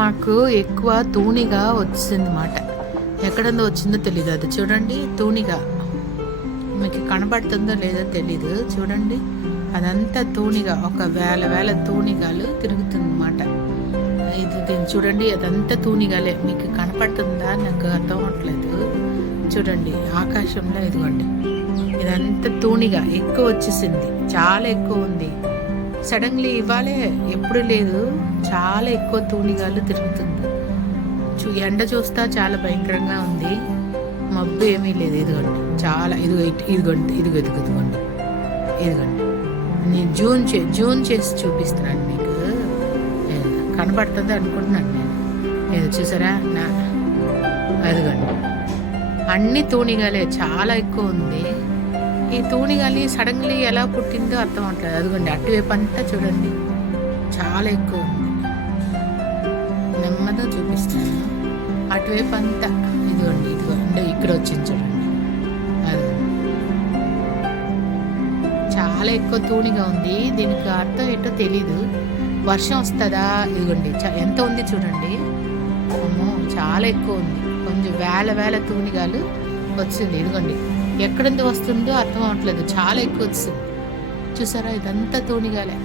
మాకు ఎక్కువ తూనిగా వచ్చిందన్నమాట. ఎక్కడందో వచ్చిందో తెలీదు. అది చూడండి, తూనిగా మీకు కనబడుతుందో లేదో తెలీదు. చూడండి, అదంతా తూనిగా, ఒక వేల తూనిగాలు తిరుగుతుందన్నమాట. దీన్ని చూడండి, అదంతా తూనిగాలే. మీకు కనపడుతుందా నాకు అర్థం అవట్లేదు. చూడండి, ఆకాశంలో ఇదిగోండి, ఇదంతా తూనిగా ఎక్కువ వచ్చేసింది, చాలా ఎక్కువ ఉంది. సడన్లీ ఇవ్వాలే, ఎప్పుడు లేదు, చాలా ఎక్కువ తూనిగాలు తిరుగుతుంది. ఎండ చూస్తా చాలా భయంకరంగా ఉంది, మబ్బు ఏమీ లేదు. ఇదిగోండి, చాలా ఇదిగోండి నేను జూన్ చేసి చూపిస్తున్నాను మీకు. కనబడుతుంది అనుకుంటున్నాను నేను. ఏదో చూసారా అదిగోండి, అన్ని తూనిగాలే, చాలా ఎక్కువ ఉంది. ఈ తూనిగాలి సడన్లీ ఎలా పుట్టిందో అర్థం అవట్లేదు. అదిగోండి, అటువైపు అంతా చూడండి, చాలా ఎక్కువ ఉంది. నెమ్మదిగా చూపిస్తాను. అటువైపు అంతా ఇదిగోండి ఇక్కడ వచ్చింది చూడండి. అది చాలా ఎక్కువ తూనిగా ఉంది. దీనికి అర్థం ఏంటో తెలీదు. వర్షం వస్తుందా? ఇదిగోండి ఎంత ఉంది చూడండి. అమ్మో, చాలా ఎక్కువ ఉంది. కొంచెం వేల తూనిగాలు వచ్చింది. ఇదిగోండి, ఎక్కడి నుంచి వస్తుందో అర్థం అవ్వట్లేదు, చాలా ఎక్కువ వచ్చింది. చూసారా, ఇదంతా తూనిగాలే.